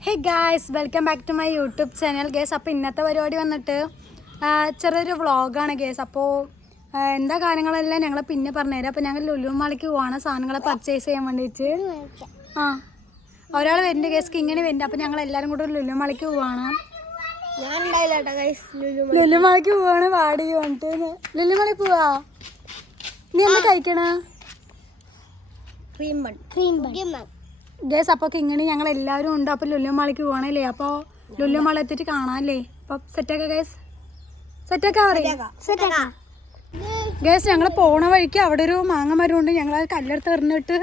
Hey guys welcome back to my YouTube channel guys അപ്പോൾ ഇന്നത്തെ പരിപാടി വന്നിട്ട് ചെറിയൊരു വ്ളോഗാണ് ഗേസ് അപ്പോൾ എന്താ കാര്യങ്ങളെല്ലാം ഞങ്ങൾ പിന്നെ പറഞ്ഞുതരാം. അപ്പോൾ ഞങ്ങൾ ലുലു മാളിക്ക് പോവാണ്. സാധനങ്ങളെ പർച്ചേസ് ചെയ്യാൻ വേണ്ടിയിട്ട്. ആ. ഒരാൾ വരുന്നുണ്ട് ഗേസ്ക്ക് ഇങ്ങനെ വരുന്നുണ്ട്. അപ്പോൾ ഞങ്ങൾ എല്ലാവരും കൂടെ ലുലു മാളിക്ക് പോവാണ്. ഞാൻ ഉണ്ടായില്ല കേട്ടോ ഗൈസ് ലുലു ലുലു മാളിക്ക് പോവാണ് വാടി വന്നിട്ട് ലുലു മാളിക്ക് പോവാ? നീ എന്താ കഴിക്കണ? Cream bun cream bun guys അപ്പോൾ ഇങ്ങനെ ഞങ്ങൾ എല്ലാവരും ഉണ്ട്. അപ്പോൾ ലുല്ലുമാളിക്ക് പോകണല്ലേ അപ്പോൾ ലുലു എത്തിട്ട് എത്തിയിട്ട് കാണാമല്ലേ അപ്പോൾ സെറ്റൊക്കെ ഗേസ് സെറ്റാക്കാ. പറയാ ഗേസ് ഞങ്ങൾ പോണ വഴിക്ക് അവിടെ ഒരു മാങ്ങ മരമുണ്ട്. ഞങ്ങൾ അത് കല്ലെടുത്ത് എറിഞ്ഞിട്ട്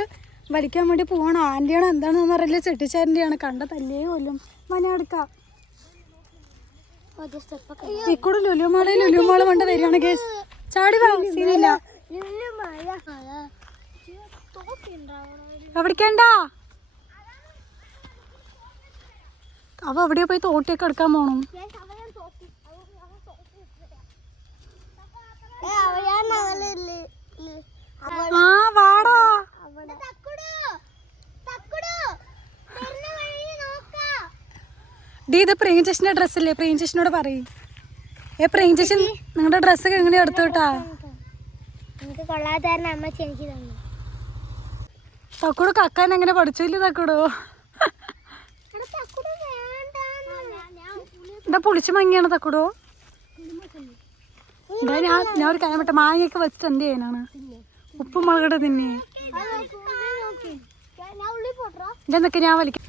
വലിക്കാൻ വേണ്ടി പോകണം ആന്റിയാണ് എന്താണെന്ന് അറിയില്ല. ചെട്ടിച്ചാരന്റെയാണ് കണ്ട തല്ലേ കൊല്ലും. മനെടുക്കാം ഇക്കൂടെ ലുലുമാള ലുലുമാൾ കൊണ്ട് വരികയാണ് ഗേസ്. ചാടി വാ സീനില്ല. അവ അവിടെ പോയി തോട്ടിയൊക്കെ എടുക്കാൻ പോണു? ആ വാടാ. ഡി ഇത് പ്രിയഞ്ചേഷന്റെ ഡ്രസ്സല്ലേ? പ്രിയഞ്ചേഷനോട് പറയും. ഏ പ്രിയഞ്ചേഷൻ നിങ്ങളുടെ ഡ്രസ്സൊക്കെ എങ്ങനെയാ എടുത്തു കേട്ടാ എനിക്ക് കൊള്ളാത്താരൻ അമ്മച്ചി എനിക്ക് തന്നു. തക്കൂട് കക്കാൻ എങ്ങനെ പഠിച്ചില്ല തക്കൂടോ? എന്താ പൊളിച്ച് മങ്ങിയാണ് തക്കൂടോ? ഞാൻ ഞാൻ ഒരു കാര്യം വിട്ട മാങ്ങയൊക്കെ വെച്ചിട്ട് എന്ത് ചെയ്യാനാണ്? ഉപ്പും മുളകട തിന്നെ. എന്തൊക്കെ ഞാൻ വലിക്കാം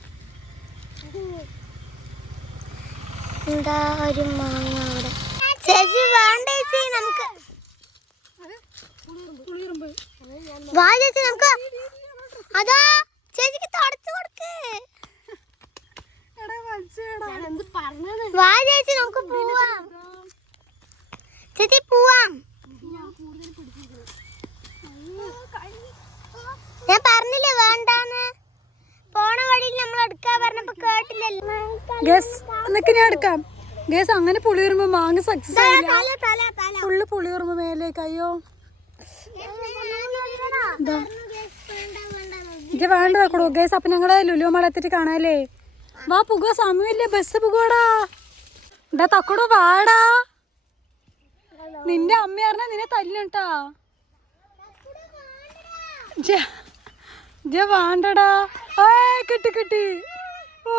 നമുക്ക് അതാ ചേച്ചിക്ക് തുടച്ചു കൊടുക്ക്. വാ ചേച്ചി നമുക്ക് പോവാം. ചേച്ചി പോവാം. ഞാൻ പറഞ്ഞില്ലേ വേണ്ടാന്ന്? പോണ വഴിയിൽ നമ്മൾ എടുക്കാൻ പറഞ്ഞപ്പോ കേട്ടില്ലല്ലോ. ഗസ് എന്നൊക്കെ ഞാൻ എടുക്കാം. ഗസ് അങ്ങനെ പുളി വരുമ്പോ മാങ്ങ സക്സസ് ആയില്ല. ഫുള്ള് പുളി വരുമ്പോ മേലേക്ക് അയ്യോ. ഇതാ. ഇത് വേണ്ട ഗേസ് അപ്പൊ ഞങ്ങൾ ലുലു മാൾ കാണാല്ലേ? വാ പുക സമയമില്ലേ ബസ് പുകടാ. എന്താ തക്കടോ വാടാ. നിന്റെ അമ്മ പറഞ്ഞ നിന്നെ തല്ലുണ്ടാ ജ വാണ്ടടാ. ഏ കിട്ടി കിട്ടി. ഓ.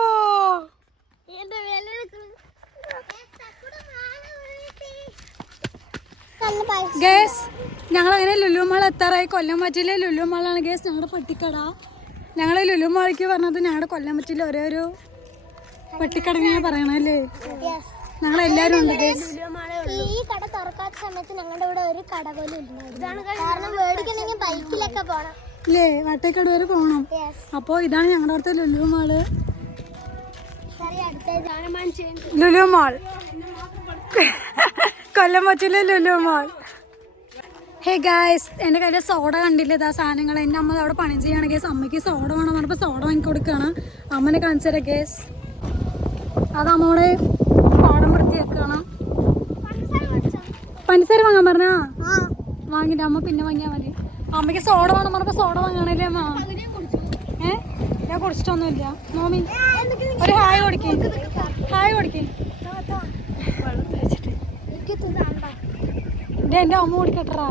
ഗേസ് ഞങ്ങൾ അങ്ങനെ ലുലു മാൾ എത്താറായി. കൊല്ലം പറ്റിയിലെ ലുലു മാളാണ്. ഗേസ് ഞങ്ങളുടെ പട്ടിക്കട. ഞങ്ങൾ ലുലു മാളിക്ക് പറഞ്ഞത് ഞങ്ങളുടെ കൊല്ലം പറ്റിയിലെ ഒരേ ഒരു പട്ടിക്കട പറയണല്ലേ ഞങ്ങൾ എല്ലാരും ഉണ്ട് ഈ കട തുറക്കാത്ത സമയത്ത് ഞങ്ങളുടെ ഇവിടെ ഒരു കട പോലും ഇല്ല കാരണം മേടിക്കണമെങ്കിൽ ബൈക്കിലൊക്കെ പോണം. ഇല്ലേ? വട്ടേക്കട വരെ പോകണം അപ്പോൾ ഇതാണ് ഞങ്ങളുടെ അടുത്ത ലുലു മാൾ. ലുലു മാൾ. കൊല്ലം വച്ചില്ലേ ലുലു മാൾ. ഹേ ഗായ്സ് എന്റെ കയ്യിൽ സോഡ കണ്ടില്ല? ഇതാ സാധനങ്ങൾ എന്റെ അമ്മ അവിടെ പണി ചെയ്യുകയാണെങ്കിൽ അമ്മയ്ക്ക് സോഡ വേണം പറഞ്ഞപ്പോൾ സോഡ വാങ്ങി അമ്മനെ അമ്മനെ കാണിച്ചുതരാം ഗേസ് അത് അമ്മോടെ പാടം വൃത്തിയാക്കുകയാണ് പഞ്ചസാര വാങ്ങാൻ പറഞ്ഞാ? വാങ്ങിട്ട് അമ്മ പിന്നെ വാങ്ങിയാ മതി. അമ്മയ്ക്ക് സോഡ വേണം പറഞ്ഞപ്പോ സോഡ വാങ്ങണല്ലേ അമ്മ? ഏ? ഞാൻ കുടിച്ചിട്ടൊന്നുമില്ല. മോമി ഒരു ഹായ് കൊടുക്കേ. ഹായ് കൊടുക്കേ. എന്റെ അമ്മ കുടിക്കട്ടാ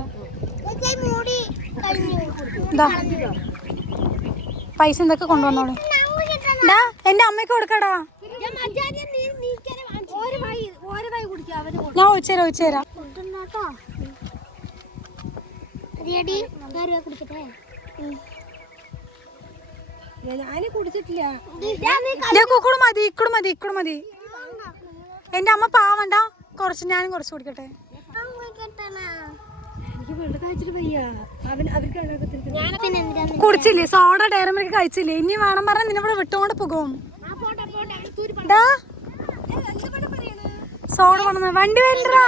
പൈസ എന്തൊക്കെ കൊണ്ടുവന്നോളൂ? എന്റെ അമ്മയ്ക്ക് കൊടുക്കടാ ഞാൻ ഒഴിച്ചുതരാം ഒഴിച്ചുതരാം ഞാൻ കുടിച്ചിട്ടില്ല. ഞാൻ കുക്കുട് മതി ഇക്കുട് മതി ഇക്കുട് മതി. എന്റെ അമ്മ പാവണ്ട. കുറച്ച് ഞാനും കുറച്ച് കുടിക്കട്ടെ. കുടിച്ചില്ലേ സോഡ ഡയറമിലേക്ക് കഴിച്ചില്ലേ. ഇനി വേണം പറഞ്ഞാൽ നിന്നെ ഇവിടെ വിട്ടുകൊണ്ട് പോകും. ഡാ വന്നു വണ്ടി വേണ്ടടാ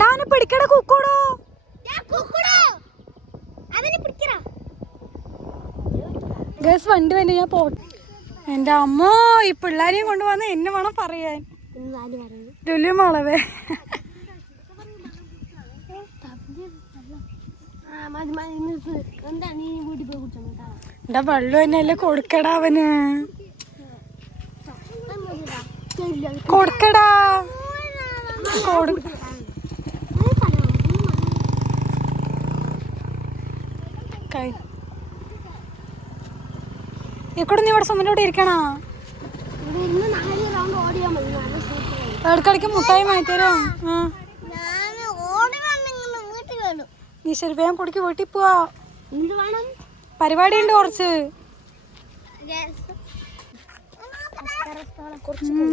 ഡാനെ പിടിക്കട കുക്കോടോ. ഗസ് വണ്ടി വേണ്ട ഞാൻ പോട്ടെ എന്റെ അമ്മോ ഈ പിള്ളേരെയും കൊണ്ടുവന്ന് എന്നെ വേണം പറയാൻ. ലുലു മോളവേ. എന്താ വെള്ളം എന്നെ അല്ലേ എന്റെ കൊടുക്കടാ അവന്. കൊടുക്കടാ. എക്കൂടെ നീ ഇവിടെ സുമനോട് ഇരിക്കണോ? ഇടക്കിടക്ക് മുട്ടായി മാറ്റരും ഞാൻ നീ ശരി വേഗം കുടിക്ക് വീട്ടിൽ പോവാ. പരിപാടി ഉണ്ട് കുറച്ച്.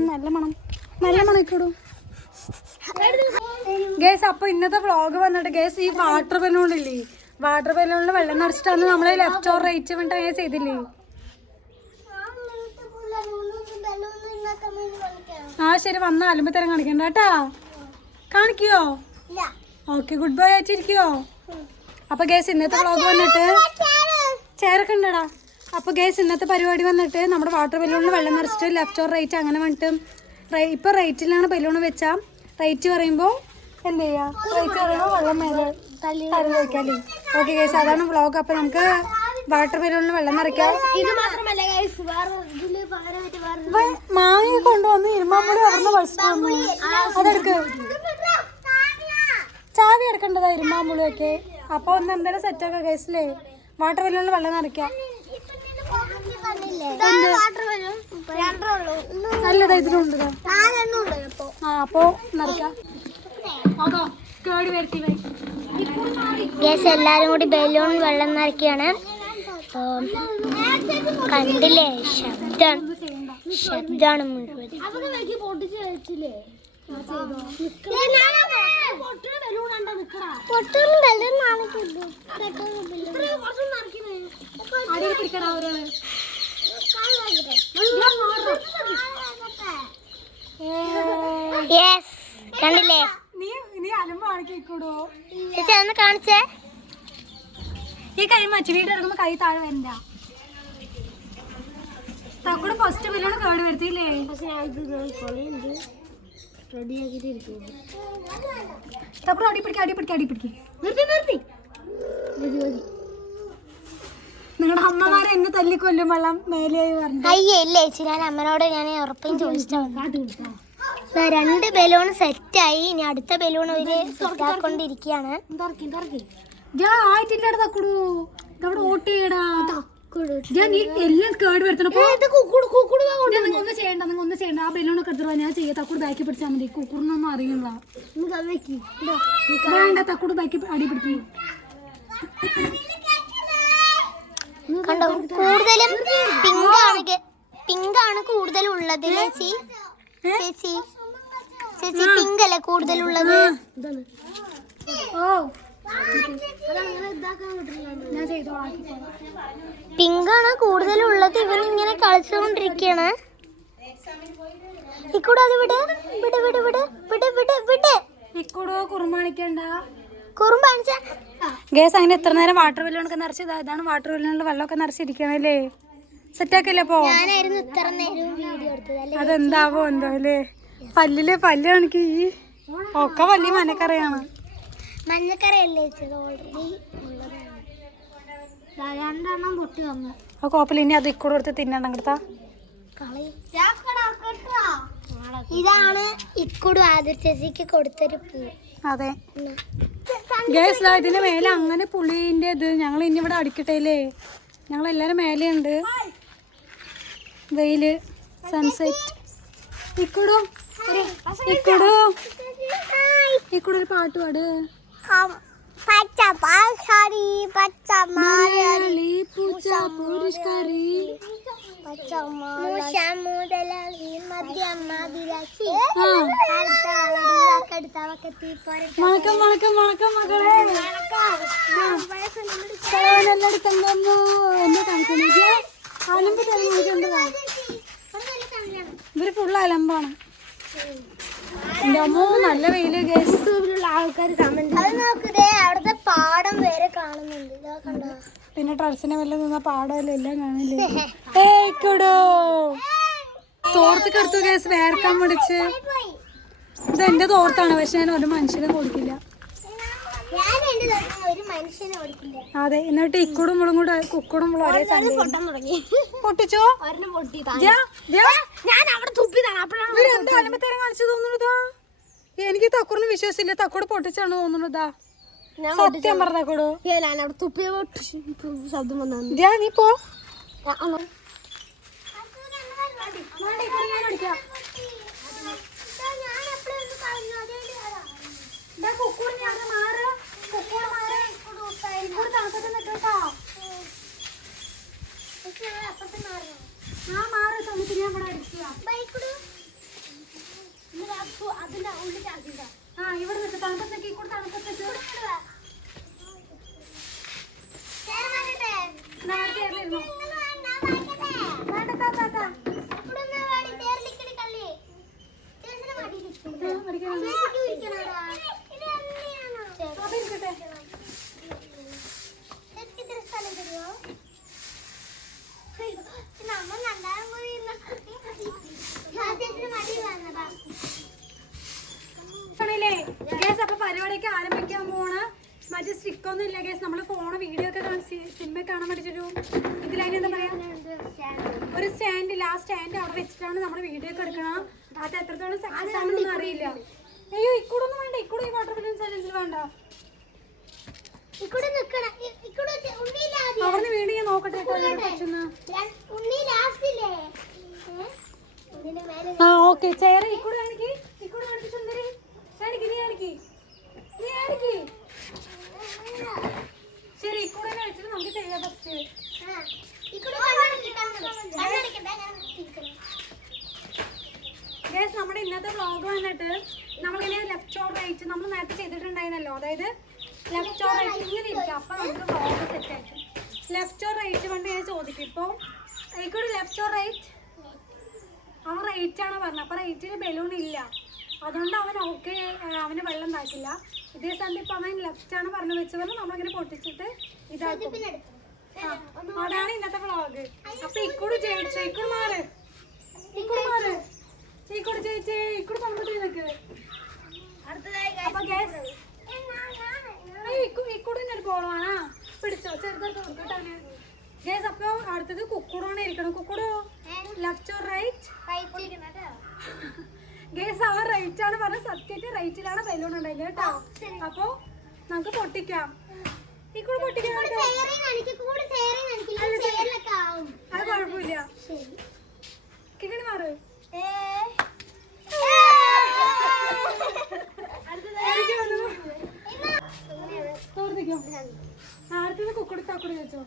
നല്ല മണം. നല്ല മണം ഇക്കോടും ഗേസ് അപ്പൊ ഇന്നത്തെ വ്ളോഗ് വന്നിട്ട് ഗേസ് ഈ വാട്ടർ ബലൂണില്ലേ വാട്ടർ ബലൂണിൽ വെള്ളം നിറച്ചിട്ടാണ് നമ്മൾ ലെഫ്റ്റ് ഓർ റൈറ്റ് വേണ്ട അങ്ങനെ ചെയ്തില്ലേ? ആ ശരി വന്ന അലുമ്പ തരം കാണിക്കണ്ട കേട്ടാ. കാണിക്കോ? ഓക്കെ ഗുഡ് ബൈ ആയിട്ടിരിക്കോ? അപ്പൊ ഗേസ് ഇന്നത്തെ വ്ളോഗ് വന്നിട്ട് ചേരൊക്കെ ഉണ്ടടാ. അപ്പൊ ഗേസ് ഇന്നത്തെ പരിപാടി വന്നിട്ട് നമ്മുടെ വാട്ടർ ബലൂണിൽ വെള്ളം നിറച്ചിട്ട് ലെഫ്റ്റ് ഓർ റൈറ്റ് അങ്ങനെ വന്നിട്ട് റൈ- ഇപ്പോൾ റൈറ്റിലാണ് ബലൂൺ വെച്ചാൽ റൈറ്റ് പറയുമ്പോൾ എന്ത് ചെയ്യുക റൈറ്റ് പറയുമ്പോൾ വെള്ളം മേലെ വെക്കാല്ലേ ഓക്കെ ഗേസ് അതാണ് വ്ളോഗ് അപ്പൊ നമുക്ക് വാട്ടർ ബലൂണിൽ വെള്ളം നിറയ്ക്കാം. ഇത് മാത്രമല്ല മാങ്ങ കൊണ്ടുവന്ന് ഇരുമ്പാമ്പുളി അവിടുന്ന് വലിച്ചിട്ട് വന്നു. അതെടുക്ക്. ചാവി എടുക്കേണ്ടതാ ഇരുമ്പാമ്പുളിയൊക്കെ. അപ്പൊ ഒന്ന് എന്തായാലും സെറ്റാക്കാം കേസിലേ വാട്ടർ ബലൂണിൽ വെള്ളം നിറയ്ക്കാം. നല്ലതാ ഇതിനുണ്ട്. ആ അപ്പോ നിറക്കാം അതോ കേടി വരുത്തി വൈ ഗ്യാസ് എല്ലാരും കൂടി ബലൂൺ വെള്ളം നിറക്കിയാണ് കണ്ടില്ലേ? ശബ്ദം. ശബ്ദാണ് മുഴുവൻ. ഒരാൾ യെസ് കണ്ടില്ലേ? നീ നീ അലമ്പ് കാണിക്കൂടോ ചേച്ചി ഒന്ന് കാണിച്ചേ. ഈ കൈ മാറ്റി വീട് ഇറങ്ങുമ്പോ കൈ താഴെ വരണ്ട. തക്കൂടെ ഫസ്റ്റ് ബലൂണ് കേട് വരുത്തിയില്ലേ? തക്കൂടെ അടി പിടിക്കുക അടി പിടിക്കുക അടി പിടിക്കുക നിങ്ങളുടെ അമ്മമാരെ എന്നെ തല്ലിക്കൊല്ലും വെള്ളം മേലെയായി പറഞ്ഞു. അയ്യേ ഇല്ല? ചേച്ചി ഞാൻ അമ്മനോട് ഞാൻ ഉറപ്പും ചോദിച്ചാ രണ്ട് ബലൂൺ സെറ്റായി. ഇനി അടുത്ത ബലൂൺ സെറ്റാക്കൊണ്ടിരിക്കുകയാണ്. ഞാൻ തക്കുടു ഇതവിടെ ഓട്ട് ചെയ്യടാ. ഞാൻ നീ എല്ലാം കേട് വരുത്തണപ്പോ ഞാൻ നിങ്ങൾ ഒന്നും ചെയ്യണ്ട നിങ്ങൾ ഒന്നും ചെയ്യണ്ട. ആ ബലൂണൊക്കെ എടുത്തിട്ട് വാ, ഞാൻ ചെയ്യാം തക്കൂട് ബാക്കി പിടിച്ചാൽ മതി. കുക്കുറിനൊന്നും അറിയില്ല. വേണ്ട തക്കൂട് ബാക്കി അടി പിടിക്കും. കണ്ടോ കൂടുതലും പിങ്കാണ് ആണ് കൂടുതലും ഉള്ളത് ചേച്ചി? ചേച്ചി ചേച്ചി പിങ്ക് അല്ലേ കൂടുതലുള്ളത് പിങ്കാണ് കൂടുതൽ ഉള്ളത് ഇവൻ ഇങ്ങനെ കളിച്ചുകൊണ്ടിരിക്കുകയാണ് ഇക്കൂടെ അത് വിട് വിട് വിട് വിട് വിട് വിട് വിട്. ഇക്കൂടോ കുറുമാണിക്കണ്ട. ഗേസ് അങ്ങനെ എത്ര നേരം വാട്ടർ ബലൂണൊക്കെ നിറച്ചത് ഇതാണ് വാട്ടർ ബലൂണിൽ വെള്ളമൊക്കെ നിറച്ചിരിക്കണല്ലേ സെറ്റാക്കല്ലേ അപ്പോ അതെന്താവോ എന്തോ അല്ലേ? പല്ലിൽ പല്ല് കണക്ക് ഈ. ഒക്കെ പല്ലി മനക്കറിയാണ് മഞ്ഞക്കറയല്ലേ ആ കോപ്പിൽ ഇനി അത് ഇക്കൂടെ കൊടുത്ത് തിന്നണം കിട്ടാ. ഇതാണ് ഇക്കൂടും ചേച്ചിക്ക് കൊടുത്തൊരു പൂ. അതെ. ഗേസ് ഇതിന്റെ മേലെ അങ്ങനെ പുളിന്റെ ഇത് ഞങ്ങൾ ഇനി ഇവിടെ അടിക്കട്ടേലേ ഞങ്ങൾ എല്ലാരും മേലെയുണ്ട്. വെയിൽ സൺസെറ്റ് ഇക്കൂടും. ഇക്കുടു. ഇക്കുടു ഒരു പാട്ട് പാട്. പച്ച പാൽക്കറി പച്ച മലയാളി പൂച്ച പുരുഷ്കറി. വണക്കം വണക്കം വണക്കം മകളെ കളവനെല്ലടുത്തല്ലോ എന്നെ കാണിക്കുന്നു അലമ്പ് തെളിഞ്ഞിട്ടുണ്ടോ ഇവർ ഫുള്ള് അലമ്പാണ്. എന്റെ അമ്മോ നല്ല വെയിൽ ഗേസ് ആൾക്കാർ കമന്റ് അത് നോക്കതേ അവിടുത്തെ പാടം വരെ കാണുന്നുണ്ട്. ഇതാ കണ്ടോ? പിന്നെ ട്രഡ്സിനെ വല്ല നിന്ന പാടമല്ലോ എല്ലാം കാണില്ലേ? തോർത്ത് കെടുത്തു ഗേസ് വേർക്കാൻ പിടിച്ച്. ഇത് എന്റെ തോർത്താണ് പക്ഷെ ഞാൻ ഒരു മനുഷ്യനെ കൊടുക്കില്ല. അതെ എന്നിട്ട് ഇക്കുടും മുളും കൂടെ കുക്കുടും മുളും ഒരേ പൊട്ടിച്ചോ? കാണിച്ചു തോന്നുന്നതാ എനിക്ക് തക്കൂറിന് വിശ്വാസമില്ല തക്കൂട് പൊട്ടിച്ചാണ് തോന്നുന്നതാ സത്യം പറഞ്ഞ തക്കോട് ഞാൻ അവിടെ തുപ്പിയ ശബ്ദം വന്നു ജാ നീ പോ അതിന്റെ ഉള്ളിൽ ചാക്കിണ്ട ആ ഇവിടെ നിൽക്ക് തണുപ്പത്തേക്ക് കൂടെ തണുപ്പത്തേക്ക് നേരത്തെ വേണ്ട താ താ താ അതിരിക്കട്ടെ നമ്മൾ രണ്ടാം കൂടി മടി വന്നതാ ആണല്ലേ ഗേസ് അപ്പൊ പരിപാടിയൊക്കെ ആരംഭിക്കാൻ പോണ മറ്റേ സ്റ്റിക്ക് ഒന്നും ഇല്ല ഗേസ് നമ്മൾ ഫോണ് വീഡിയോ ഒക്കെ സിനിമ കാണാൻ പഠിച്ചൊരു ഇതിലതിനെന്താ പറയാ ഒരു സ്റ്റാൻഡ് ഇല്ല ആ സ്റ്റാൻഡ് അവിടെ വെച്ചിട്ടാണ് നമ്മുടെ വീഡിയോ ഒക്കെ എടുക്കണം അത് എത്രത്തോളം സക്സസ് ആണെന്നൊന്നും അറിയില്ല അയ്യോ ഇക്കൂടൊന്നും വേണ്ട ഇക്കൂടെ ഈ വാട്ടർ ബലൂൺ ചാലഞ്ചിൽ വേണ്ട ഇക്കൂടെ നിക്കണം ഇ- ഇക്കൂടെ ചെ- ഉണ്ണിയില്ലേ ആദ്യം? അവിടുന്ന് വീണ്ടും ഞാൻ നോക്കട്ടെ കേട്ടോ ഇതിനെ പറ്റുന്ന ഞാൻ- ഉണ്ണി ലാസ്റ്റ് ഇല്ലേ ഏ? ഉണ്ണിന്റെ മേലെ ആ ഓക്കെ ചെയർ ഇക്കൂടെ കാണിക്ക്. ഇക്കൂടെ കാണിക്ക് സുന്ദരി. കാണിക്ക് നീ കാണിക്ക്. നീ കാണിക്ക്. ശരി ഇക്കൂടെ വെച്ചിട്ട് നമുക്ക് ചെയ്യാം ഫസ്റ്റ്. ഗൈസ് നമ്മുടെ ഇന്നത്തെ വ്ളോഗ് വന്നിട്ട് നമ്മളിങ്ങനെ ലെഫ്റ്റ് ഓർ റൈറ്റ് നമ്മൾ നേരത്തെ ചെയ്തിട്ടുണ്ടായിരുന്നല്ലോ. അതായത് ലെഫ്റ്റ് ഓർ റൈറ്റ് ഇങ്ങനെ ഇരിക്കും. അപ്പൊ നമുക്ക് വ്ളോഗ് സെറ്റ് ആയിരിക്കും ലെഫ്റ്റ് ഓർ റൈറ്റ് കൊണ്ട് ഞാൻ ചോദിക്കും. ഇപ്പോൾ എനിക്കൊരു ലെഫ്റ്റ് ഓർ റൈറ്റ് അവൻ റൈറ്റ് ആണ് പറഞ്ഞത്. അപ്പൊ റൈറ്റിന് ബലൂൺ ഇല്ല. അതുകൊണ്ട് അവൻ ഓക്കെ അവന് വെള്ളം താക്കില്ല ഇതേ സ്ഥാനത്ത് ഇപ്പൊ അവൻ ലെഫ്റ്റ് ആണ് പറഞ്ഞു വെച്ചത് നമ്മളിങ്ങനെ പൊട്ടിച്ചിട്ട് ഇതാക്കും. അതാണ് ഇന്നത്തെ വ്ളോഗ് അപ്പൊ ഇക്കൂട് ജയിച്ചു. ഇക്കൂട് മാറ്. ഇക്കൂട് മാറ്. ഇക്കൂട് ജയിച്ചേ. ഇക്കൂട് പങ്കെടുത്ത് അടുത്തതായി അപ്പൊ ഗ്യാസ് ഇക്കൂടിന്റെ ഒരു ബോളാണ് പിടിച്ചോ? ചെറുതൊക്കെ കൊടുക്കട്ടാണ് ഗ്യാസ് അപ്പൊ അടുത്തത് കുക്കുടോണ് ഇരിക്കണം കുക്കുടോ? ലെഫ്റ്റ് ഓർ റൈറ്റ് ഗേസ് അവൻ റൈറ്റ് ആണ് പറഞ്ഞ സത്യമായിട്ട് റൈറ്റിലാണ് ബലൂൺ ഉണ്ടായത് കേട്ടോ. അപ്പൊ നമുക്ക് പൊട്ടിക്കാം. ഇക്കൂടെ പൊട്ടിക്കാം കേട്ടോ. അത് കുഴപ്പമില്ല. കിക്കണി മാറ്. തോർത്തിക്കോ? ആ, അടുത്തത് കുക്കുടി താക്കുടി വെച്ചോ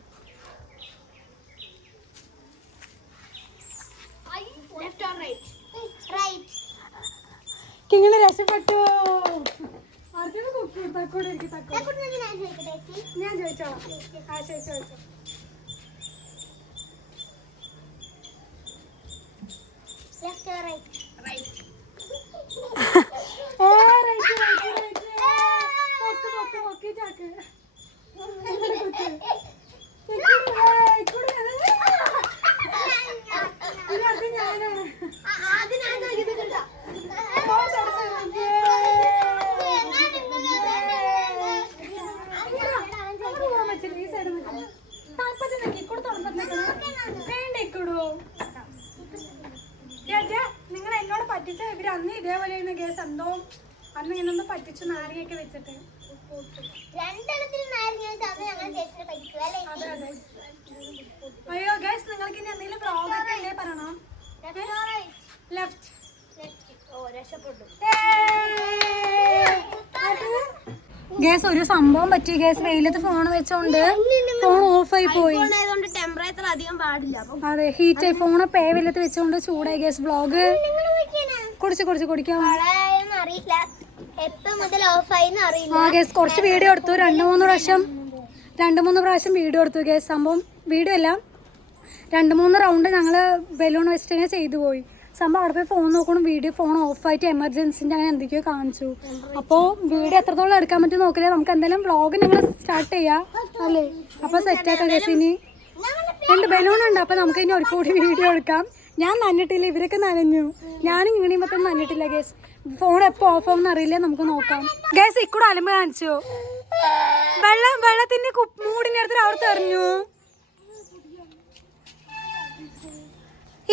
കിങ്ങനെ രക്ഷപ്പെട്ടു. അടുത്തത് കുക്കുടി തക്കോടി എനിക്ക് തക്കോടി ഞാൻ ചോദിച്ചോളാം ആ ചോദിച്ചോ. ചോദിച്ചോ ഏ, റൈറ്റ് റൈറ്റ് റൈറ്റ് പൊക്ക്, പൊക്ക്, പൊക്ക്, ചാക്ക്. നിങ്ങൾ എന്നോട് പറ്റിച്ച ഇവർ അന്ന് ഇതേപോലെ കേസ് എന്തോ അന്ന് ഇങ്ങനെ ഒന്ന് പറ്റിച്ചു നാരങ്ങയൊക്കെ വെച്ചിട്ട്. അയ്യോ ഗൈസ് നിങ്ങൾക്ക് ഇനി എന്തെങ്കിലും പ്രോബ്ലം ഇല്ലേ പറയണം? ലെഫ്റ്റ് ഒരു സംഭവം പറ്റി. ഗ്യാസ് വെയിലത്ത് ഫോൺ വെച്ചോണ്ട് ഫോൺ ഓഫ് ആയി പോയി. ടെമ്പറേച്ചർ അധികം പാടില്ല. അതെ ഹീറ്റ് ആയി. ഫോൺ പേ വെയിലത്ത് വെച്ചോണ്ട് ചൂടായി ഗ്യാസ് വ്ളോഗ് കുടിച്ച് കുടിച്ച് കുടിക്കാം വളരെയൊന്നും അറിയില്ല. കുറച്ച് വീഡിയോ എടുത്തു. രണ്ട് മൂന്ന് പ്രാവശ്യം രണ്ട് മൂന്ന് പ്രാവശ്യം വീഡിയോ എടുത്തു ഗേസ് സംഭവം വീഡിയോ അല്ല. രണ്ട് മൂന്ന് റൗണ്ട് ഞങ്ങൾ ബലൂൺ വെച്ചിട്ട് തന്നെ ചെയ്തു പോയി. സംഭവം അവിടെ പോയി ഫോൺ നോക്കണം. വീഡിയോ ഫോൺ ഓഫായിട്ട് എമർജൻസിന്റെ അങ്ങനെ എന്തൊക്കെയോ കാണിച്ചു. അപ്പോൾ വീഡിയോ എത്രത്തോളം എടുക്കാൻ പറ്റും നോക്കില്ലേ? നമുക്ക് എന്തായാലും വ്ളോഗ് നിങ്ങൾ സ്റ്റാർട്ട് ചെയ്യാം. അല്ലേ? അപ്പോൾ സെറ്റാക്കാം ഗേസ് ഇനി രണ്ട് ബലൂൺ ഉണ്ട്. അപ്പോൾ നമുക്ക് ഇനി ഒരു കൂടി വീഡിയോ എടുക്കാം. ഞാൻ നനഞ്ഞിട്ടില്ല. ഇവരൊക്കെ നനഞ്ഞു. ഞാനും ഇങ്ങനെ മൊത്തം നനഞ്ഞിട്ടില്ല ഗ്യാസ് ഫോൺ എപ്പോ ഓഫ് ആവും അറിയില്ല? നമുക്ക് നോക്കാം. ഗൈസ് ഇക്കൂടെ അലമ്പ് കാണിച്ചു? വെള്ളം വെള്ളത്തിന്റെ മൂടിന്റെ അടുത്ത് അവിടെ തെറിഞ്ഞു.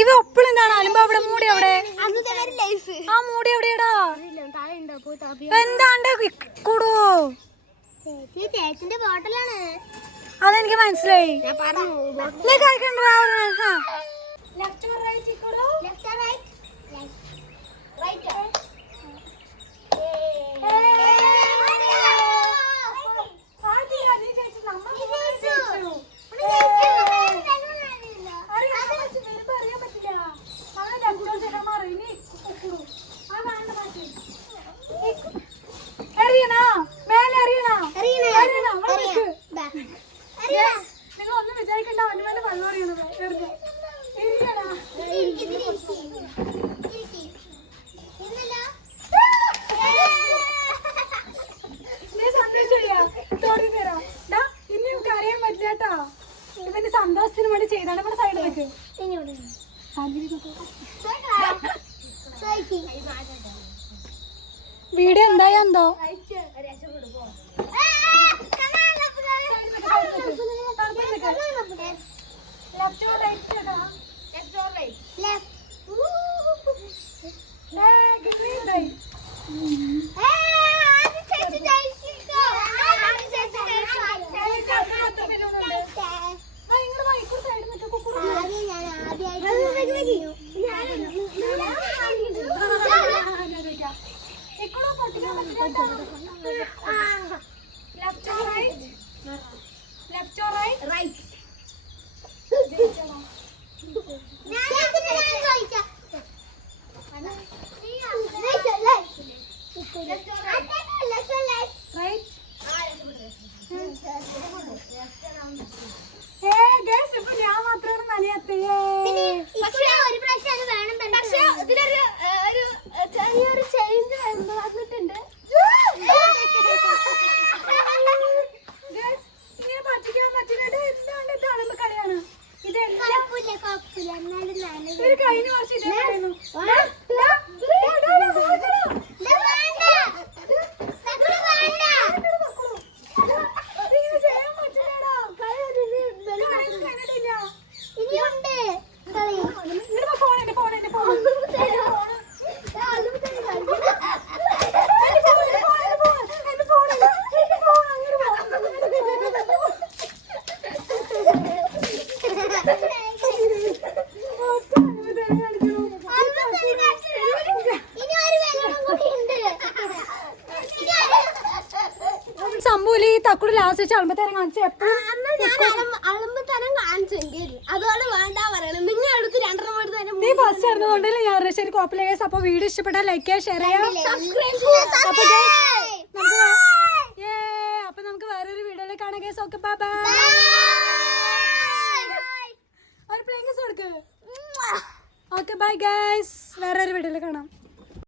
ഇവ ഒപ്പിളും എന്താണ്? അലമ്പ് അവിടെ മൂടി അവിടെ? ആ മൂടി എവിടെയാടാ? എന്താണ്ട്? കൂടോ ചേച്ചി ചേച്ചിന്റെ ബോട്ടിലാണ് അതെനിക്ക് മനസ്സിലായി. കഴിക്കണ്ടാ left right right Hey! Video എന്തായി എന്തോ? ലെഫ്റ്റ് ഞാൻ ഇക്കോളൂ left right left right right ഇപ്പൊ ഞാൻ മാത്രമാണ് നനയത്തേ ഒരു പ്രാവശ്യം അത് വേണം പക്ഷെ ഇതിലൊരു ഒരു ചെറിയൊരു ചേഞ്ച് വന്നിട്ടുണ്ട് ഗൈസ് ഇങ്ങനെ പറ്റിക്കാൻ പറ്റുന്നത് എന്താണ് തണുപ്പ് കളിയാണ് ഇതെല്ലാം കുഴപ്പമില്ല എന്നാലും നനഞ്ഞു ഒരു കഴിഞ്ഞ വർഷം ഇതായിരുന്നു ഡാ, ഡാ, ഡാ, ഡാ, ഡാ, ഓർക്കടാ. ഇതിങ്ങനെ ചെയ്യാൻ പറ്റില്ലടാ. കളി കഴിഞ്ഞിട്ടില്ല. ഇനിയുണ്ട് കളി ഇങ്ങട് വാ, phone എന്റെ phone, എന്റെ phone. എന്റെ phone. എന്റെ phone, എന്റെ phone, എന്റെ phone, എന്റെ phone, എന്റെ phone, അങ്ങട് വാ. ഒറ്റ അനുഭവം കാണിക്കണു. ഇനി ഒരു വെള്ളം കൂടി ഉണ്ട് സംഭവം വെച്ച് അളമ്പത്തേരം കാണിച്ച് എപ്പോഴും അളമ്പത്തരം കാണിച്ചെങ്കിൽ അതോടെ വേണ്ട പറയണം നിങ്ങൾ അടുത്ത് രണ്ടെണ്ണം എടുത്ത് തന്നെ നീ ഫസ്റ്റ് അറിഞ്ഞതുകൊണ്ടല്ലേ ഞാൻ ശരി കോപ്പിലെ കേസ് അപ്പൊ വീഡിയോ ഇഷ്ടപ്പെട്ടാൽ ലൈക്ക് ചെയ്യുക ഷെയർ ചെയ്യുക